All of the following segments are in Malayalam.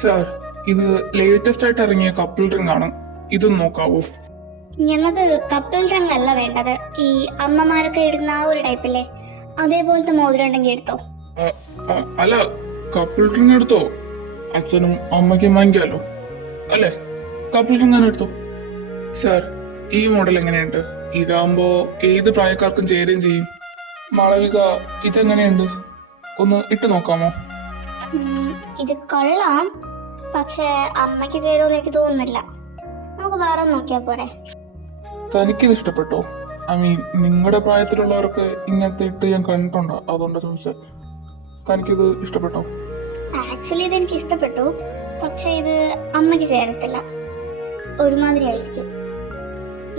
സാർ, ഇത് ലേറ്റസ്റ്റ് ആയിട്ട് ഇറങ്ങിയ കപ്പിൾ റിംഗ് ആണ്. ഇതൊന്ന് നോക്കാവോ? ഞങ്ങൾക്ക് കപ്പിൾ റിംഗ് അല്ല വേണ്ടത്. ഈ അമ്മമാരൊക്കെ ഇടുന്ന ആ ഒരു ടൈപ്പില്ലേ, അതേപോലത്തെ മോതിരം ഉണ്ടെങ്കിൽ എടുത്തോ. അല്ല, കപ്പിൾ റിംഗ് എടുത്തോ, അച്ഛനും അമ്മയ്ക്കും വാങ്ങിക്കാലോ അല്ലേ? കപ്പിൾ റിംഗ് തന്നെ എടുത്തോ. സാർ, ഈ മോഡൽ എങ്ങനെയുണ്ട്? ഇതാകുമ്പോ ഏത് പ്രായക്കാർക്കും ചേരുകയും ചെയ്യും. മാളവിക, ഇതെങ്ങനെയുണ്ട്? ഒന്ന് ഇട്ട് നോക്കാമോ? ഇത് കൊള്ളാം, പക്ഷെ അമ്മയ്ക്ക് ചേരുമെന്ന് എനിക്ക് തോന്നുന്നില്ല. നമുക്ക് വേറെ നോക്കിയാ പോരെ? തനിക്കിത് ഇഷ്ടപ്പെട്ടോ? ഐ മീൻ, നിങ്ങളുടെ പ്രായത്തിലുള്ളവർക്ക് ഇങ്ങനത്തെ ഇട്ട് ഞാൻ കണ്ടിട്ടുണ്ടോ, അതുകൊണ്ടാ ചോദിച്ചത്. തനിക്കിത് ഇഷ്ടപ്പെട്ടോ? ആക്ച്വലി ഇത് എനിക്ക് ഇഷ്ടപ്പെട്ടു, പക്ഷെ ഇത് അമ്മയ്ക്ക് ചേരത്തില്ല, ഒരുമാതിരി ആയിരിക്കും.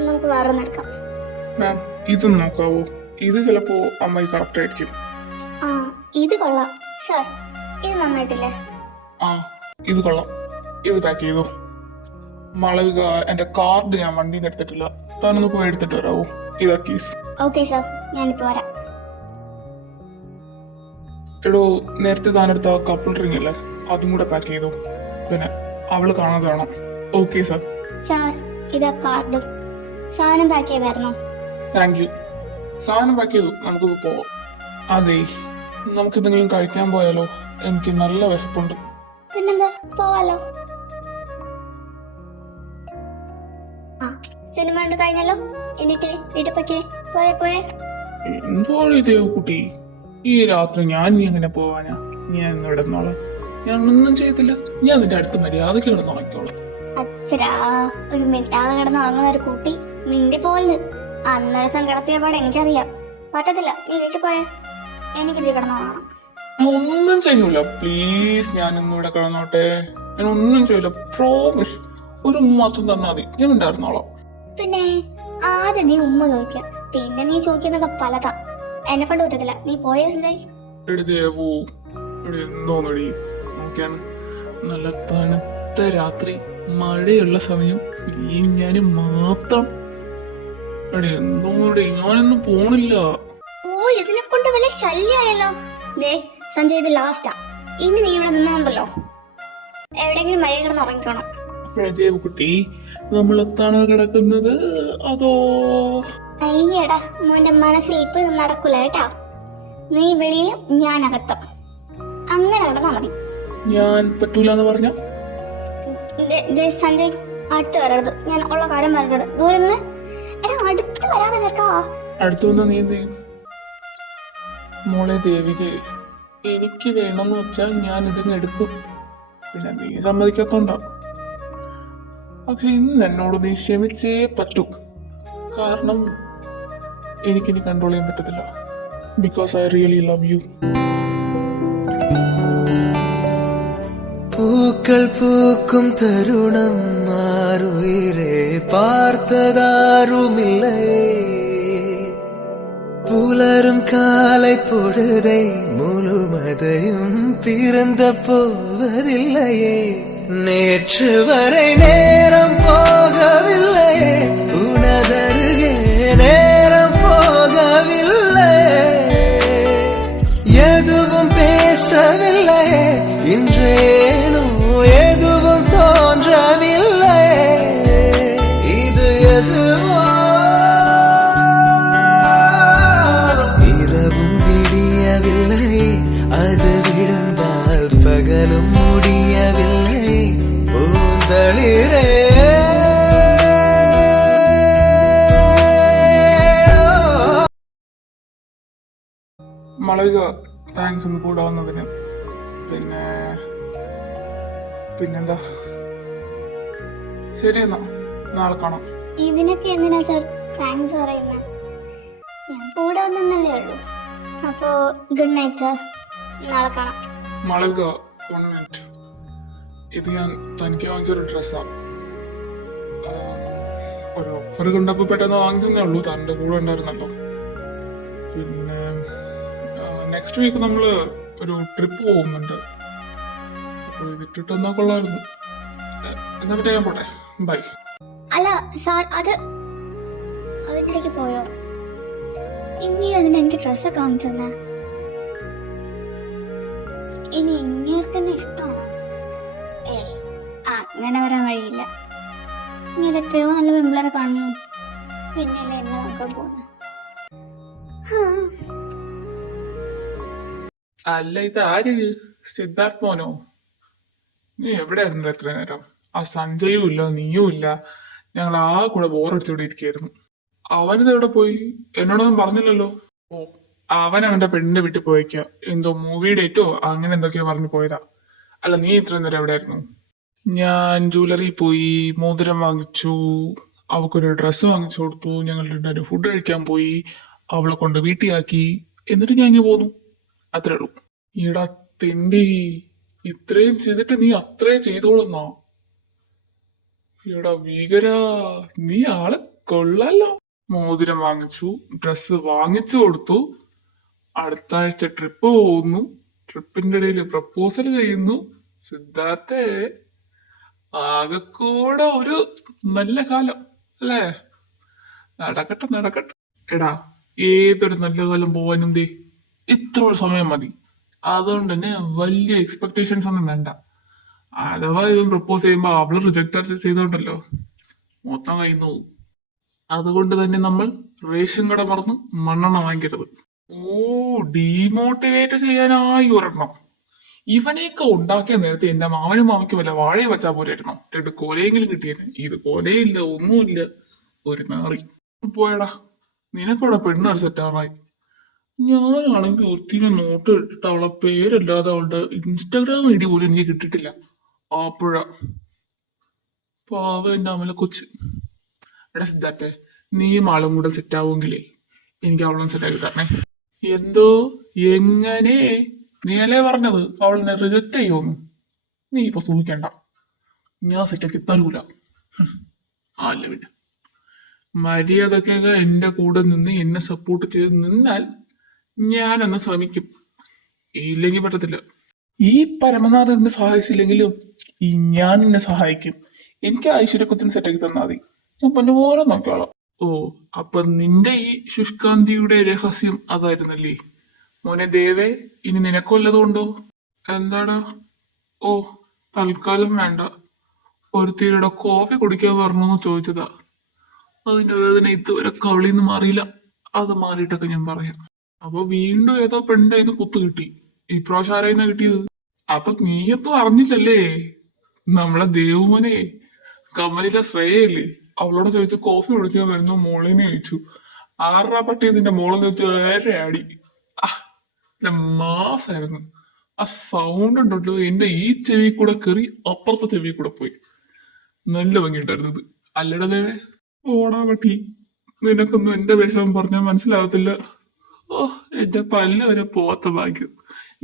നമുക്ക് വേറെ ഒന്ന് എടുക്കാം. മാം, ഇത് നോക്കാവോ? ഇത് ചിലപ്പോ അമ്മയ്ക്ക് കറക്റ്റ് ആയിരിക്കും. ആ, ഇത് കൊള്ളാം സാർ, ഇത് നന്നായിട്ടില്ലേ? ആ, ഇത് കൊള്ളാം. ഇത് പാക്ക് ചെയ്തോ. മാളവിക, എന്റെ കാർഡ് ഞാൻ വണ്ടിയിൽ നിന്ന് എടുത്തിട്ടില്ല, താനൊന്ന് പോയി എടുത്തിട്ട് വരാവോ? ഇതാ കീസ്. ഓക്കെ സാർ, ഞാനിപ്പോ വരാം. എടോ, നേരത്തെ താനെടുത്ത കപ്പിൾ റിംഗ് അല്ലേ, അതും കൂടെ പാക്ക് ചെയ്തോ. പിന്നെ അവള് കാണാതെ വേണം. Okay sir. സാർ, ഇതാ കാർഡ്. സാധനം പാക്ക് ചെയ്തായിരുന്നോ? Thank you. സാധനം പാക്ക് ചെയ്തു, നമുക്കിപ്പോ പോവാം. അതെ, നമുക്കെന്തെങ്കിലും കഴിക്കാൻ പോയാലോ? എനിക്ക് നല്ല വിശപ്പുണ്ട്. പിന്നെന്താ, പോവാലോ. ആ, സിനിമ കണ്ട് കഴിഞ്ഞല്ലോ, എന്നിട്ട് ഇടുപ്പൊക്കെ പോയെ പോയെ. എന്തോടെ ദേവ് കുട്ടി, ഈ രാത്രി ഞാൻ നീ എങ്ങനെ പോവാനാ? ഞാൻ ഇവിടെ നിന്നോളാം. ഞാൻ ഒന്നും ചെയ്തില്ല, ഞാൻ നിന്റെ അടുത്ത് മര്യാദയ്ക്ക് കിടന്നുറങ്ങിക്കോളാം. അച്ഛരാ, ഒരു മിണ്ടാതെ കിടന്ന് ഉറങ്ങുന്ന ഒരു കുട്ടി മിണ്ടി പോവല്. അന്നൊരു സങ്കടത്തിയ പാടെ എനിക്കറിയാം. പറ്റത്തില്ല, നീ വീട്ടിൽ പോയെ, എനിക്കിത് കിടന്നുറങ്ങണം. ഞാൻ ഒന്നും ചെയ്യൂല, പ്ലീസ്. ഞാൻ ഇന്നിവിടെ കിടന്നോട്ടെ, ഞാൻ ഒന്നും ചെയ്യൂല, പ്രോമിസ്. ഒരു മാസം തന്നാ മതി, ഞാൻ ഉണ്ടായിരുന്നോളാം. പിന്നെ ആദ്യം നീ ഉമ്മ ചോദിക്കുക, പിന്നെ നീ ചോദിക്കുന്നൊക്കെ പലതാ. എന്നെ കൊണ്ട് പറ്റത്തില്ല, നീ പോയേ സഞ്ജയ്. എടി ദേവു, എടി എന്തോന്നടി നോക്കിയാണ്, നല്ല തണുത്ത രാത്രി, മഴയുള്ള സമയം, ഈ ഞാനും മാത്രം. എടി എന്തോന്നടി, ഞാനൊന്നും പോണില്ല. ഓ, ഇതിനെ കൊണ്ട് വല്ല ശല്യായല്ലോ. ദേ സഞ്ജയ്, ഇത് ലാസ്റ്റാ. ഇനി നീ ഇവിടെ നിന്നുണ്ടല്ലോ, എവിടെയെങ്കിലും മഴ കിടന്ന് ഉറങ്ങിക്കണം. ദേവു കുട്ടി, നമ്മളെത്താണ് കിടക്കുന്നത് അതോ? അയ്യടാ, മോന്റെ മനസ്സിൽ ഇപ്പൊ ഇത് നടക്കൂല കേട്ടാ. നീ വെളിയിലും ഞാൻ അകത്തും, അങ്ങനെ കിടന്നാ മതി. ഞാൻ പറ്റൂലെന്ന് പറഞ്ഞ സഞ്ജയ്, അടുത്ത് വരരുത്. ഞാൻ ഉള്ള കാര്യം പറഞ്ഞത് ദൂരെ നിന്ന്. എടാ, അടുത്ത് വരാതെ ചേർക്കാ. അടുത്ത് വന്ന നീ എന്ത് ചെയ്യും? മോളെ ദേവിക, എനിക്ക് വേണമെന്ന് വെച്ചാൽ ഞാൻ ഇതിങ്ങ് എടുക്കും. പിന്നെ നീ സമ്മതിക്കാത്തോണ്ടാ. പക്ഷെ ഇന്ന് എന്നോട് നീ ക്ഷമിച്ചേ പറ്റൂ. കാരണം എനിക്കിനി കൺട്രോൾ ചെയ്യാൻ പറ്റത്തില്ല. Because I really love you. പൂക്കൾ പൂക്കും തരുണം മാറുയിരേ பார்த்ததாருமில்லை புலரும் காலை பொழுதை முழுமதையும் பிறந்த போவதில்லையே நேற்று வரை நேரம் போகவில்லையே உனதருகே நேரம் போகவில்லை எதுவும் பேசவில்லையே இன்றேனோ எதுவும் தோன்றவில்லை இது எதுவோ இரவும் விடியவில்லை அது விழுந்தால் பகலும் முடியவில்லை பூந்தளிரே മാളവിക, താങ്ക്സ് ഒന്ന് കൂടെ വന്നതിന്. പിന്നെന്താ, ശരി എന്നാ, നാളെ കാണാം. ഇതിനൊക്കെ എന്തിനാ സാർ താങ്ക്സ് പറയുന്നത്? ഞാൻ കൂടെ വന്നല്ലേ ഉള്ളൂ. അപ്പോ ഗുഡ് നൈറ്റ് സാർ, നാളെ കാണാം. മാളവിക, 1 മിനിറ്റ്. ഇത് ഞാൻ തനിക്ക് വാങ്ങിച്ചൊരു ഡ്രസ്സാ. ഒരു ഓഫർ കണ്ടപ്പോ പെട്ടെന്ന് വാങ്ങിച്ചതേ ഉള്ളൂ, തൻ്റെ കൂടെ ഉണ്ടായിരുന്നല്ലോ. പിന്നെ നെക്സ്റ്റ് വീക്ക് നമ്മള് ഒരു ട്രിപ്പ് പോകുന്നുണ്ട്. അപ്പോൾ ഇതിട്ടിട്ട് എന്നാ കൊള്ളായിരുന്നു. എന്നാ പറ്റേ ഞാൻ പോട്ടെ, ബൈ. അല്ല സാർ, അതിൻ്റെ ഇടയ്ക്ക് പോയോ? ഇനി അതിന് എനിക്ക് ഡ്രസ്സൊക്കെ വാങ്ങിച്ചെന്നാ? ഇനി ഇങ്ങേർക്ക് തന്നെ ഇഷ്ടമാണോ? അങ്ങനെ വരാൻ വഴിയില്ല. ഇങ്ങനെ എത്രയോ നല്ല പെമ്പിളരെ കാണുന്നു, പിന്നെയല്ലേ എന്നെ നോക്കാൻ പോകുന്നത്. അല്ല, ഇത് ആര്? സിദ്ധാർത്ഥ് മോനോ? നീ എവിടെയായിരുന്നു എത്ര നേരം? ആ സഞ്ജയും ഇല്ല, നീയും ഇല്ല. ഞങ്ങൾ ആ കൂടെ ബോറടിച്ചോടെ ഇരിക്കായിരുന്നു. അവനിത് എവിടെ പോയി? എന്നോടൊന്നും പറഞ്ഞില്ലല്ലോ. ഓ, അവൻ അവന്റെ പെണ്ണിന്റെ വീട്ടിൽ പോയേക്ക. എന്തോ മൂവി ഡേറ്റോ അങ്ങനെ എന്തൊക്കെയോ പറഞ്ഞു പോയതാ. അല്ല, നീ ഇത്രയും നേരം എവിടെയായിരുന്നു? ഞാൻ ജ്വല്ലറി പോയി, മോതിരം വാങ്ങിച്ചു, അവക്കൊരു ഡ്രസ്സ് വാങ്ങിച്ചു കൊടുത്തു, ഞങ്ങൾ രണ്ടുപേരും ഫുഡ് കഴിക്കാൻ പോയി, അവളെ കൊണ്ട് വീട്ടിലാക്കി, എന്നിട്ട് ഞാൻ ഇങ്ങനെ പോന്നു. അത്രേ ഉള്ളൂ. ഈടാ തെണ്ടി, ഇത്രയും ചെയ്തിട്ട് നീ അത്രേ ചെയ്തോളുന്നാ? ഈടാ ഭീകര, നീ ആള് കൊള്ളല്ലോ. മോതിരം വാങ്ങിച്ചു, ഡ്രസ്സ് വാങ്ങിച്ചു കൊടുത്തു, അടുത്ത ആഴ്ച ട്രിപ്പ് പോകുന്നു, ട്രിപ്പിന്റെ ഇടയിൽ പ്രപ്പോസൽ ചെയ്യുന്നു. സിദ്ധാർത്ഥേ, ആകെക്കൂടെ ഒരു നല്ല കാലം അല്ലേ? നടക്കട്ടെ നടക്കട്ടെ. എടാ, ഏതൊരു നല്ല കാലം പോവാനും ദേ ഇത്ര സമയം മതി. അതുകൊണ്ട് തന്നെ വലിയ എക്സ്പെക്ടേഷൻസ് ഒന്നും വേണ്ട. അഥവാ ഇവൻ പ്രപ്പോസ് ചെയ്യുമ്പോ അവള് റിജക്ട് ചെയ്തോണ്ടല്ലോ മൊത്തം കയ്യിൽ പോവും. അതുകൊണ്ട് തന്നെ നമ്മൾ റേഷൻ കട മറന്ന് മണ്ണെണ്ണ വാങ്ങിക്കരുത്. ഓ, ഡീമോട്ടിവേറ്റ് ചെയ്യാനായി ഒരെണ്ണം. ഇവനെയൊക്കെ ഉണ്ടാക്കിയ നേരത്തെ എന്റെ മാമനും മാമിക്കും വല്ല വാഴയെ വെച്ചാ പോരായിരുന്നോ? രണ്ട് കൊലയെങ്കിലും കിട്ടിയേനെ. ഇത് കൊലയില്ല, ഒന്നുമില്ല, ഒരു നാറി. പോയടാ, നിനക്കവിടെ പെണ്ണാണ് സെറ്റാറായി. ഞാനാണെങ്കിൽ ഒത്തിരി നോട്ട് ഇട്ടിട്ട് അവളെ പേരല്ലാതെ അവളുടെ ഇൻസ്റ്റാഗ്രാം ഐഡി പോലും എനിക്ക് കിട്ടിയിട്ടില്ല. ആപ്പുഴ പാവ എന്റെ അമല കൊച്ച്. എടാ സിദ്ധാർത്ഥെ, നീയും ആളും കൂടെ സെറ്റ് ആവുമെങ്കിലേ എനിക്ക് അവളും സെറ്റ് ആക്കി തരണേ. എന്തോ? എങ്ങനെ? നീയല്ലേ പറഞ്ഞത് അവളിനെ റിജക്ട് ചെയ്യുമെന്ന്? നീ ഇപ്പൊ സൂഹിക്കണ്ട, ഞാൻ സെറ്റാക്കി തരൂല. അല്ല പിന്നെ മര്യാദക്കൊക്കെ എന്റെ കൂടെ നിന്ന് എന്നെ സപ്പോർട്ട് ചെയ്ത് നിന്നാൽ ഞാനൊന്ന് ശ്രമിക്കും. ഇല്ലെങ്കിൽ പറ്റത്തില്ല. ഈ പരമനാഥ് എന്നെ സഹായിച്ചില്ലെങ്കിലും ഈ ഞാൻ എന്നെ സഹായിക്കും. എനിക്ക് ഐശ്വര്യ കൊച്ചിന് സെറ്റാക്കി തന്നാൽ മതി, ഞാൻ പൊന്നുപോലെ നോക്കിയോളാം. ഓ, അപ്പൊ നിന്റെ ഈ ശുഷ്കാന്തിയുടെ രഹസ്യം അതായിരുന്നല്ലേ? മോനെ ദേവേ, ഇനി നിനക്കൊല്ലതുകൊണ്ടോ? എന്താടാ? ഓ, തൽക്കാലം വേണ്ട. ഒരുത്തിയുടെ കോഫി കുടിക്കാൻ വരണമെന്ന് ചോദിച്ചതാ. അതിന്റെ വേദന ഇതുവരെ കവിളിന്ന് മാറിയില്ല. അത് മാറിയിട്ടൊക്കെ ഞാൻ പറയാം. അപ്പൊ വീണ്ടും ഏതോ പെണ്ണായിരുന്നു കുത്തു കിട്ടി. ഇപ്രാവശ്യം ആരായിരുന്ന കിട്ടിയത്? അപ്പൊ നീയൊന്നും അറിഞ്ഞില്ലല്ലേ? നമ്മളെ ദേവുമോനെ, കമലിലെ ശ്രേയല്ലേ, അവളോട് ചോദിച്ചു കോഫി കുടിക്കാൻ വരുന്നു മോളേന്ന് ചോദിച്ചു. ആറാ പട്ടി ഇതിന്റെ മോളെന്ന് ചോദിച്ചു വേറെ ആടി. മാസായിരുന്നു. ആ സൗണ്ട് ഉണ്ടല്ലോ, എന്റെ ഈ ചെവി കൂടെ കയറി അപ്പുറത്തെ ചെവി കൂടെ പോയി. നല്ല ഭംഗിയുണ്ടായിരുന്നത് അല്ലട ദേവേ? ഓടാ പട്ടി, നിനക്കൊന്നും എന്റെ വിഷമം പറഞ്ഞാൽ മനസ്സിലാവത്തില്ല. ഓ, എന്റെ പല്ല് വരെ പോവാത്ത ഭാഗ്യം.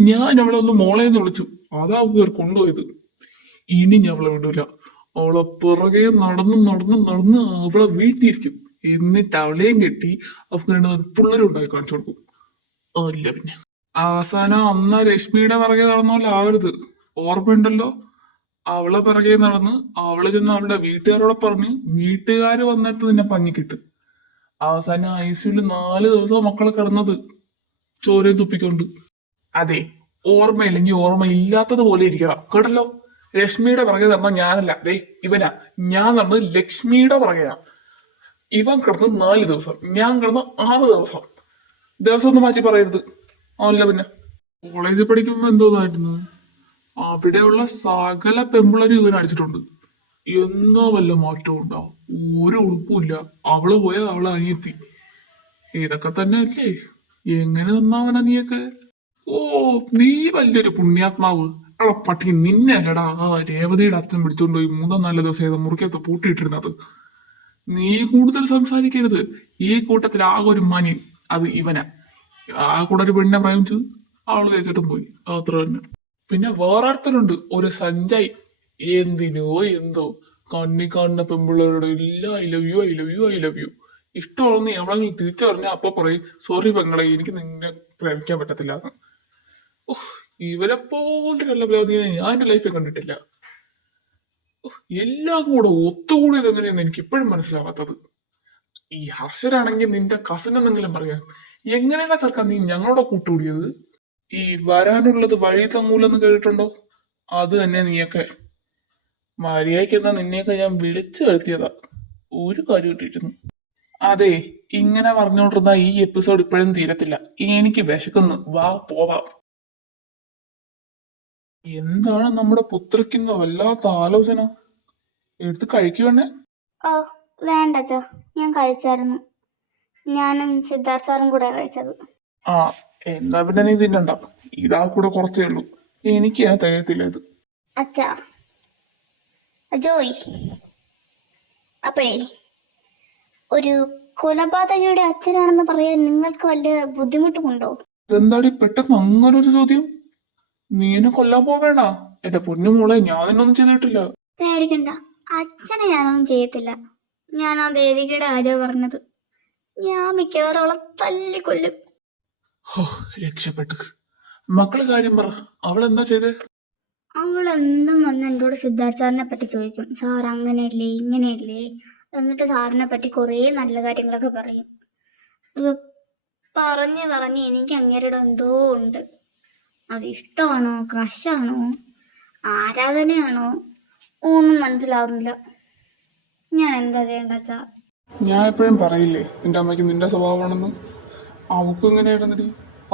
ഞാൻ അവളെ ഒന്ന് മോളേന്ന് വിളിച്ചു, അതാ പേർ കൊണ്ടുപോയത്. ഇനി ഞാൻ അവളെ വിടൂല. അവളെ പുറകെ നടന്ന് നടന്ന് നടന്ന് അവളെ വീട്ടിയിരിക്കും. എന്നിട്ട് അവളെയും കെട്ടി അവൾക്ക് രണ്ട് പിള്ളേരും ഉണ്ടാക്കി കാണിച്ചു കൊടുക്കും. ഇല്ല പിന്നെ അവസാനം അന്ന് രശ്മിയുടെ പിറകെ നടന്ന പോലെ ആവരുത്. ഓർമ്മയുണ്ടല്ലോ? അവളെ പിറകെ നടന്ന് അവള് ചെന്ന് അവളുടെ വീട്ടുകാരോടെ പറഞ്ഞ് വീട്ടുകാര് വന്നിട്ട് നിന്നെ പഞ്ഞിക്കിട്ട് അവസാനം ഐസിയുല് 4 ദിവസം മക്കളെ കിടന്നത് ചോരയും തുപ്പിക്കൊണ്ട്. അതെ, ഓർമ്മയില്ലെങ്കിൽ ഓർമ്മയില്ലാത്തത് പോലെ ഇരിക്കണം കേട്ടല്ലോ. രശ്മിയുടെ പിറകെ നടന്ന ഞാനല്ല, ദേ ഇവനാ. ഞാൻ നടന്നത് ലക്ഷ്മിയുടെ പിറകെയാ. ഇവൻ കിടന്ന് 4 ദിവസം, ഞാൻ കിടന്ന് 6 ദിവസം. ദിവസം ഒന്നും മാറ്റി പറയരുത്. അല്ല പിന്നെ കോളേജിൽ പഠിക്കുമ്പോ എന്തോന്നായിരുന്നു, അവിടെയുള്ള സകല പെമ്പിളരും ഇവൻ അടിച്ചിട്ടുണ്ട്. എന്നോ വല്ല മാറ്റവും ഉണ്ടാവും? ഒരു ഉടുപ്പുമില്ല. അവള് പോയ അവളെ അനിയത്തി. ഇതൊക്കെ തന്നെ അല്ലേ? എങ്ങനെ നിന്നാവനാ നീയൊക്കെ? ഓ, നീ വലിയൊരു പുണ്യാത്മാവ്. എടാ പട്ടി, നിന്നെ അല്ലടാ ആ രേവതിയുടെ അച്ഛൻ പിടിച്ചോണ്ട് പോയി 3-4 ദിവസം ഏതോ മുറിക്കകത്ത് പൂട്ടിയിട്ടിരുന്നത്. നീ കൂടുതൽ സംസാരിക്കരുത്. ഈ കൂട്ടത്തിൽ ആകെ ഒരു മാന്യൻ, അത് ഇവനാ. ആ കൂടെ ഒരു പെണ്ണിനെ പ്രേമിച്ചു, അവള് തേച്ചിട്ടും പോയി, അത്ര തന്നെ. പിന്നെ വേറൊരുത്തനുണ്ട്, ഒരു സഞ്ജയ്. എന്തിനോ എന്തോ കണ്ണി കാണുന്ന പെമ്പിള്ളവരോട് എല്ലാം I love you, I love you, I love you. ഇഷ്ടമാണെന്ന് എവളെങ്കിലും തിരിച്ചു പറഞ്ഞാൽ അപ്പൊ പറയും സോറി പെങ്ങളെ, എനിക്ക് നിന്നെ പ്രേമിക്കാൻ പറ്റത്തില്ല എന്ന്. ഇവരെ പോലെ നല്ല ബ്ലാദിനെ ഞാൻ എന്റെ ലൈഫിൽ കണ്ടിട്ടില്ല. എല്ലാം കൂടെ ഒത്തുകൂടിയത് എങ്ങനെയെന്ന് എനിക്ക് ഇപ്പോഴും മനസ്സിലാവാത്തത്. ഈ ഹർഷരാണെങ്കിൽ നിന്റെ കസിൻ എന്നെങ്കിലും പറയാം. എങ്ങനെയാണ് ചെറുക്കാൻ നീ ഞങ്ങളോടെ കൂട്ടുകൂടിയത്? ഈ വരാനുള്ളത് വഴി തങ്ങൂലെന്ന് കേട്ടിട്ടുണ്ടോ? അത് തന്നെ നീയൊക്കെ. മര്യാദയ്ക്കെന്നാ നിന്നെയൊക്കെ ഞാൻ വിളിച്ചു വരുത്തിയതാ. ഒരു കാര്യം കിട്ടിയിരുന്നു. അതെ, ഇങ്ങനെ പറഞ്ഞുകൊണ്ടിരുന്ന ഈ എപ്പിസോഡ് ഇപ്പോഴും തീരത്തില്ല. എനിക്ക് വിശക്കുന്നു, വാ പോവാം. എന്താണ് നമ്മുടെ പുത്രയ്ക്കുന്ന വല്ലാത്ത ആലോചന? എടുത്ത് കഴിക്കുവണ്ണേ. ഓ വേണ്ട അച്ഛാ, ഞാൻ കഴിച്ചായിരുന്നു. ഞാനും സിദ്ധാർത്ഥ സാറും കൂടെ കഴിച്ചത്. ആ, എന്നാ പിന്നെ നീ തിന്നണ്ട. ഇതാ കൂടെ കുറച്ചേ ഉള്ളൂ. എനിക്ക് തികയത്തില്ല ഇത്. അച്ഛാ ജോയ്, അപ്പോഴേ ഒരു കൊലപാതകയുടെ അച്ഛനാണെന്ന് പറയാൻ നിങ്ങൾക്ക് വല്ല ബുദ്ധിമുട്ടുമുണ്ടോ? ഇതെന്താടി പെട്ടെന്ന് അങ്ങനൊരു ചോദ്യം? നീ എന്നെ കൊല്ലാൻ പോവേണ്ട. എന്റെ പൊന്നു മോളെ, ഞാൻ നിന്നൊന്നും ചെയ്തിട്ടില്ല. പേടിക്കണ്ട, അച്ഛനെ ഞാനൊന്നും ചെയ്യത്തില്ല. ഞാൻ ആ ദേവികയുടെ കാര്യം പറഞ്ഞത്. ഞാൻ മിക്കവാറും അവളെ തല്ലിക്കൊല്ലും. ഹോ, രക്ഷപ്പെട്ടു. മക്കള് കാര്യം പറ, അവളെന്താ ചെയ്തേ? അവൾ എന്തും വന്ന് എന്നോട് സിദ്ധാർത്ഥ സാറിനെ പറ്റി ചോദിക്കും. സാർ അങ്ങനെയല്ലേ ഇങ്ങനെയല്ലേ, എന്നിട്ട് സാറിനെ പറ്റി കുറേ നല്ല കാര്യങ്ങളൊക്കെ പറയും. ഇത് പറഞ്ഞ് പറഞ്ഞ് എനിക്ക് അങ്ങേരുടെ എന്തോ ഉണ്ട്. അത് ഇഷ്ടമാണോ, ക്രഷാണോ, ആരാധനയാണോ ഒന്നും മനസ്സിലാവുന്നില്ല. ഞാൻ എന്താ ചെയ്യണ്ട അച്ഛാ? ഞാൻ എപ്പോഴും പറയില്ലേ നിന്റെ അമ്മയ്ക്ക് നിന്റെ സ്വഭാവമാണെന്ന്. അവക്കും ഇങ്ങനെയായിരുന്നടി.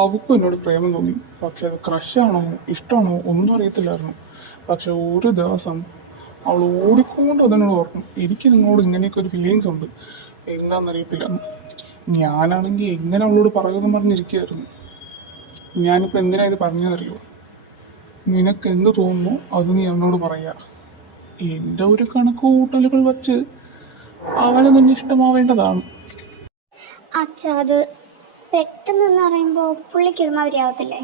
അവക്കും എന്നോട് പ്രേമം തോന്നി. പക്ഷെ അത് ക്രഷാണോ ഇഷ്ടമാണോ ഒന്നും അറിയത്തില്ലായിരുന്നു. പക്ഷെ ഒരു ദിവസം അവൾ ഓടിക്കൊണ്ട് അതിനോട് പറഞ്ഞു, എനിക്ക് നിങ്ങളോട് ഇങ്ങനെയൊക്കെ ഒരു ഫീലിങ്സ് ഉണ്ട്, എന്താണെന്നറിയത്തില്ല. ഞാനാണെങ്കിൽ എങ്ങനെ അവളോട് പറയുമെന്ന് പറഞ്ഞിരിക്കുകയായിരുന്നു. ഞാനിപ്പോൾ എന്തിനാ ഇത് പറഞ്ഞതറിയോ? നിനക്ക് എന്ത് തോന്നുന്നു അത് നീ അവനോട് പറയാ. എൻ്റെ ഒരു കണക്ക് കൂട്ടലുകൾ വച്ച് അവന് നിന്നെ ഇഷ്ടമാവേണ്ടതാണ്. അച്ഛാ അത് പെട്ടെന്ന് പറയുമ്പോൾ പുള്ളിക്ക് ഒരുമാതിരി ആവത്തില്ലേ?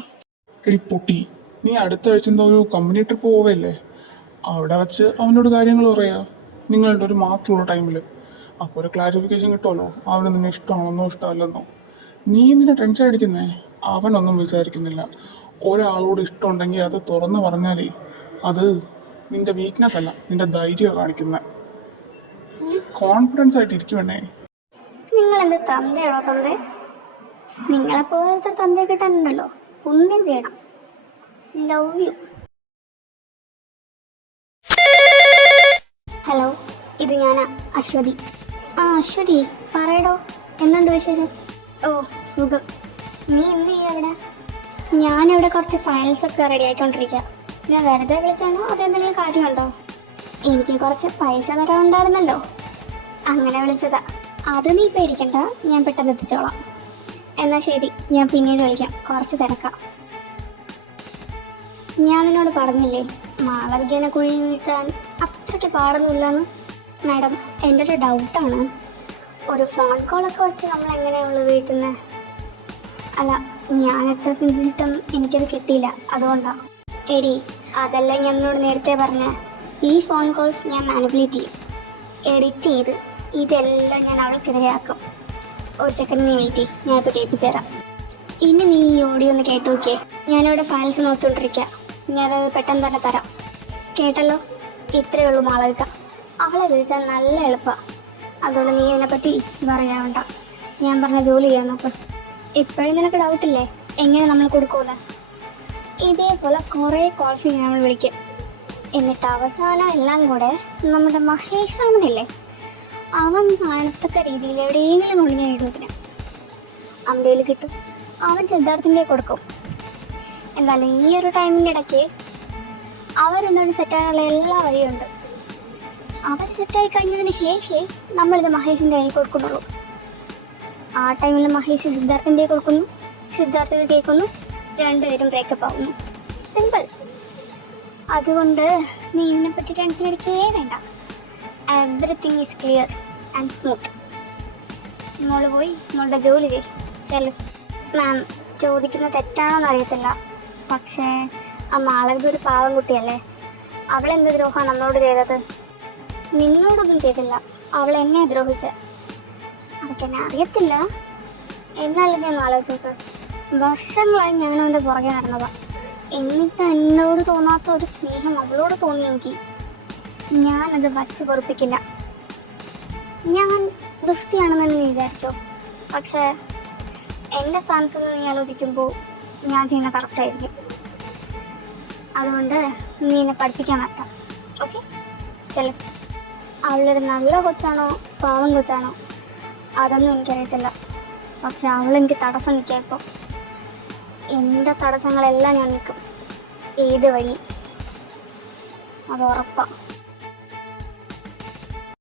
എടി പൊട്ടി, നീ അടുത്ത ആഴ്ച എന്തോ ഒരു കമ്പനി ട്രിപ്പ് പോവല്ലേ? അവിടെ വെച്ച് അവനോട് കാര്യങ്ങൾ പറയാ, നിങ്ങളുടെ ഒരു മാത്രമുള്ള ടൈമിൽ. അപ്പോൾ ഒരു ക്ലാരിഫിക്കേഷൻ കിട്ടുമല്ലോ, അവന് നിന്നെ ഇഷ്ടമാണെന്നോ ഇഷ്ടമല്ലെന്നോ. നീ എന്തിനാ ടെൻഷൻ അടിക്കുന്നേ? അവനൊന്നും വിചാരിക്കുന്നില്ല. ഒരാളോട് ഇഷ്ടമുണ്ടെങ്കിൽ അത് തുറന്നു പറഞ്ഞാലേ അത് നിന്റെ വീക്ക്നെസ് അല്ല, നിന്റെ ധൈര്യമാണ് കാണിക്കുന്നത്. നീ കോൺഫിഡൻസ് ആയിട്ട് ഇരിക്കുവേണ്ടേ? നിങ്ങൾ എന്ത് തന്തയാണോ തന്തേ? നിങ്ങളെപ്പോലത്തെ തന്തയെ കിട്ടാനുണ്ടല്ലോ, പുണ്യം ചെയ്യണം. Love you. ഹലോ, ഇത് ഞാനാ, അശ്വതി. ആ അശ്വതി, പറയടോ, എന്തുണ്ട് വിശേഷം? ഓ സുഖം. നീ എന്ത് ചെയ്യാ അവിടെ? ഞാനിവിടെ കുറച്ച് ഫയൽസൊക്കെ റെഡി ആയിക്കൊണ്ടിരിക്കുക. ഞാൻ വെറുതെ വിളിച്ചാണോ അതെന്തെങ്കിലും കാര്യമുണ്ടോ? എനിക്ക് കുറച്ച് പൈസ തരാനുണ്ടായിരുന്നല്ലോ, അങ്ങനെ വിളിച്ചതാ. അത് നീ പേടിക്കണ്ട, ഞാൻ പെട്ടെന്ന് എത്തിച്ചോളാം. എന്നാൽ ശരി, ഞാൻ പിന്നീട് വിളിക്കാം, കുറച്ച് തിരക്കാം. ഞാൻ നിന്നോട് പറഞ്ഞില്ലേ മാളവികേനെ കുഴി വീഴ്ത്താൻ അത്രയ്ക്ക് പാടൊന്നുമില്ലെന്ന്? മാഡം, എൻ്റെ ഒരു ഡൗട്ടാണ്, ഒരു ഫോൺ കോളൊക്കെ വെച്ച് നമ്മൾ എങ്ങനെയാണ് വീഴ്ത്തുന്നത്? അല്ല, ഞാൻ എത്ര ചിന്തിച്ചിട്ടും എനിക്കത് കിട്ടിയില്ല, അതുകൊണ്ടാണ്. എടി, അതല്ല ഞാൻ നിന്നോട് നേരത്തെ പറഞ്ഞ ഈ ഫോൺ കോൾസ് ഞാൻ മാനിപ്പുലേറ്റ് ചെയ്യും, എഡിറ്റ് ചെയ്ത് ഇതെല്ലാം ഞാൻ അവൾക്കെതിരെയാക്കും. ഒരു സെക്കൻഡ് നീ വെയിറ്റ് ചെയ്യും, ഞാനിപ്പോൾ കേൾപ്പിച്ചു തരാം. ഇനി നീ ഈ ഓഡിയോ ഒന്ന് കേട്ടു നോക്കിയേ. ഞാനിവിടെ ഫയൽസ് നോക്കിക്കൊണ്ടിരിക്കുക, ഞാനത് പെട്ടെന്ന് തന്നെ തരാം. കേട്ടല്ലോ? ഇത്രയേ ഉള്ളൂ മാളവിക. അവളെ വീഴ്ത്താൻ നല്ല എളുപ്പമാണ്, അതുകൊണ്ട് നീ ഇതിനെപ്പറ്റി പറയാവണ്ട. ഞാൻ പറഞ്ഞ ജോലി ചെയ്യാൻ നോക്ക്. ഇപ്പോഴും നിനക്ക് ഡൗട്ടില്ലേ എങ്ങനെ നമ്മൾ കൊടുക്കുമെന്ന്? ഇതേപോലെ കുറേ കോൾസ് നമ്മൾ വിളിക്കും, എന്നിട്ട് അവസാനം എല്ലാം കൂടെ നമ്മുടെ മഹേഷ് രാമനില്ലേ, അവൻ കാണത്തക്ക രീതിയിൽ എവിടെയെങ്കിലും കൊണ്ട് ഞാൻ ഇടുവതിന് അവൻ്റെ കയ്യിൽ കിട്ടും. അവൻ സിദ്ധാർത്ഥിൻ്റെ കൊടുക്കും. എന്തായാലും ഈ ഒരു ടൈമിൻ്റെ ഇടയ്ക്ക് അവരുണ്ടവന് സെറ്റാകാനുള്ള എല്ലാ വഴിയുണ്ട്. അവർ സെറ്റായി കഴിഞ്ഞതിന് ശേഷമേ നമ്മളിത് മഹേഷിൻ്റെ കയ്യിൽ കൊടുക്കുന്നുള്ളൂ. ആ ടൈമിൽ മഹേഷ് സിദ്ധാർത്ഥിൻ്റെ കൊടുക്കുന്നു, സിദ്ധാർത്ഥ ഇത് കേൾക്കുന്നു, രണ്ടുപേരും ബ്രേക്കപ്പ് ആവുന്നു. സിമ്പിൾ. അതുകൊണ്ട് നീ ഇതിനെപ്പറ്റി ടെൻഷൻ അടിക്കുകയേ വേണ്ട. Everything is clear and smooth. മോള് പോയി മോളുടെ ജോലി ചെല്ലു. മാം, ചോദിക്കുന്ന തെറ്റാണോന്ന് അറിയത്തില്ല, പക്ഷേ ആ മാളവിക ഒരു പാവം കുട്ടിയല്ലേ. അവളെന്ത് ദ്രോഹമാണ് നമ്മളോട് ചെയ്തത്? നിന്നോടൊന്നും ചെയ്തില്ല, അവൾ എന്നെ ദ്രോഹിച്ച്. അതൊക്കെന്നെ അറിയത്തില്ല, എന്നാലും ഞാൻ ആലോചിച്ച് നോക്ക്. വർഷങ്ങളായി ഞാൻ അവൻ്റെ പുറകെ നടന്നതാണ്, എന്നിട്ട് എന്നോട് തോന്നാത്ത ഒരു സ്നേഹം അവളോട് തോന്നിയെങ്കിൽ ഞാനത് വച്ച് പൊറുപ്പിക്കില്ല. ഞാൻ ദുഷ്ടിയാണെന്ന് നീ വിചാരിച്ചോ? പക്ഷേ എൻ്റെ സ്ഥാനത്ത് നിന്ന് നീ ആലോചിക്കുമ്പോൾ ഞാൻ ചെയ്യുന്ന കറക്റ്റായിരിക്കും. അതുകൊണ്ട് നീ എന്നെ പഠിപ്പിക്കാൻ പറ്റാം. ഓക്കെ? ചെല അവളൊരു നല്ല കൊച്ചാണോ പാവം കൊച്ചാണോ അതൊന്നും എനിക്കറിയത്തില്ല. പക്ഷെ അവളെനിക്ക് തടസ്സം നിൽക്കുക. ഇപ്പോൾ എൻ്റെ തടസ്സങ്ങളെല്ലാം ഞാൻ നിൽക്കും, ഏത് വഴി, അത് ഉറപ്പാണ്.